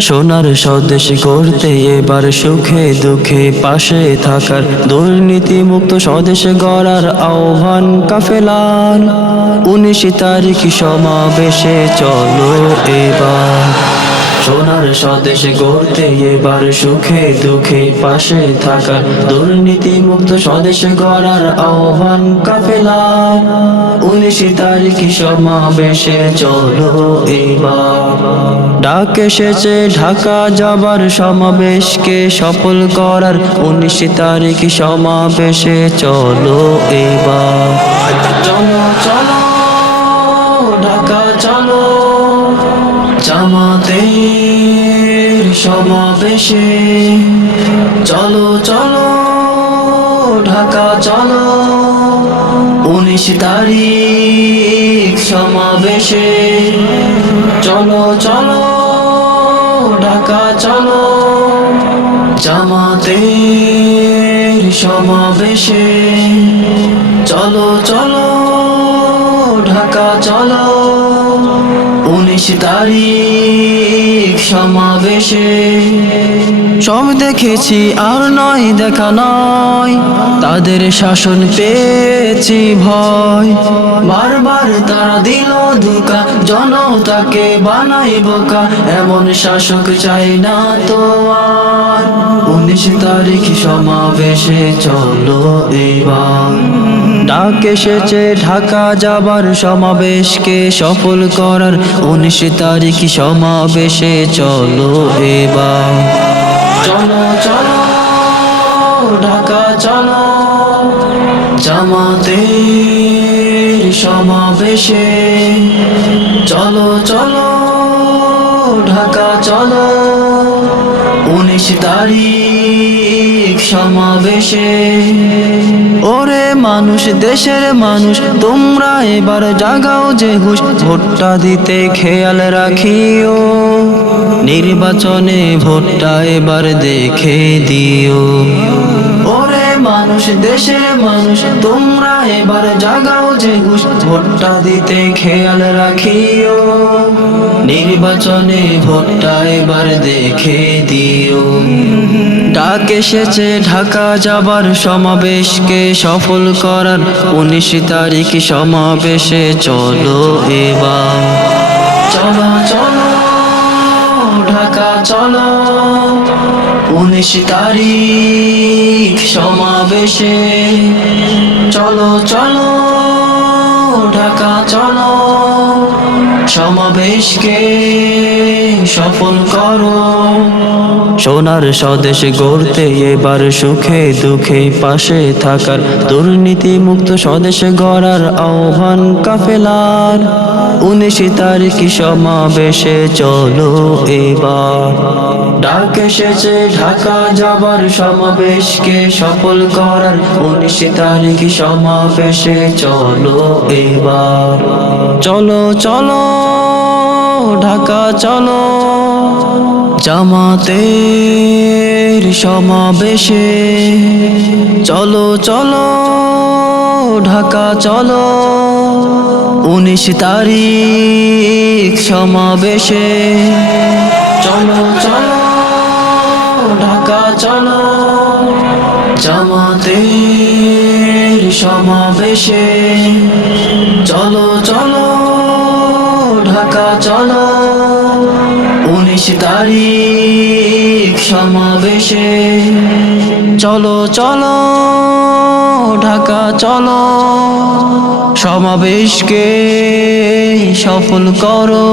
সোনার স্বদেশ করতে এবার সুখে দুঃখে পাশে থাকার দুর্নীতি মুক্ত স্বদেশ গড়ার আহ্বান কাফেলান। উনিশ তারিখ সমাবেশে চলো এবার। সোনার স্বদেশ গড়তে এবার সুখে দুঃখে পাশে থাকার দুর্নীতি মুক্ত স্বদেশ গড়ার আহ্বান কাফেলার। উনিশ তারিখ সমাবেশে চলো এবার। ডাক এসেছে, ঢাকা যাবার সমাবেশকে সফল করার উনিশ তারিখ সমাবেশে চলো এবার। চলো চলো, ঢাকা চলো। জামাতের সমাবেশে। চলো চলো, ঢাকা, চলো। উনিশ তারিখ সমাবেশে। চলো চলো, ঢাকা, চলো। জামাতের সমাবেশে। চলো চলো, ঢাকা, চলো। তারিখ সমাবেশে। সব দেখেছি আর নয়, দেখা নয়। তাদের শাসন পেয়েছি ভয়। বারবার তারা দিল ধোকা, জনতাকে বানাই বোকা। এমন শাসক চাই না তো আর। উনিশ তারিখ সমাবেশে চলো এবার। ডাক এসেছে ঢাকা যাবার সমাবেশকে সফল করার। উনিশ তারিখ সমাবেশে চলো এবার। চলো চলো, ঢাকা চলো। জামাতের সমাবেশে। চলো চলো, ঢাকা চলো। তারিখ সমাবেশে। ওরে মানুষ, দেশের মানুষ, তোমরা এবার জাগাও যে ঘুষ ভোটটা দিতে খেয়াল রাখিও। নির্বাচনে ভোটটা এবার দেখে দিও। মানুষ, দেশের মানুষ, তোমরা এবার জাগাও যে হুশ ভোটটা দিতে খেয়াল রাখিও, নির্বাচনে ভোটটা এবার দেখে দিও। ডাক এসেছে, ঢাকা যাবার সমাবেশকে সফল করার। উনিশ তারিখ সমাবেশে চলো এবার। চলো চলো, ঢাকা চলো। উনিশ তারিখ সমাবেশে। চলো চলো ঢাকা চলো। সমাবেশকে সফল করো। সোনার স্বদেশ গড়তে এবার সুখে দুঃখে পাশে থাকার দুর্নীতি মুক্ত স্বদেশ গড়ার আহ্বান কাফেলার। উনিশ তারিখ সমাবেশে চলো এবার। ডাক এসেছে ঢাকা যাবার সমাবেশকে সফল করার। উনিশ তারিখ সমাবেশে চলো এবার। চলো চলো। ঢাকা চলো। জামাতের সমাবেশে। চলো চলো, ঢাকা চলো। উনিশ তারিখ সমাবেশে। চলো চলো, ঢাকা চলো। জামাতের সমাবেশে। চলো উনিশ তারিখ সমাবেশে। চলো চলো ঢাকা চলো। সমাবেশকে সফল করো।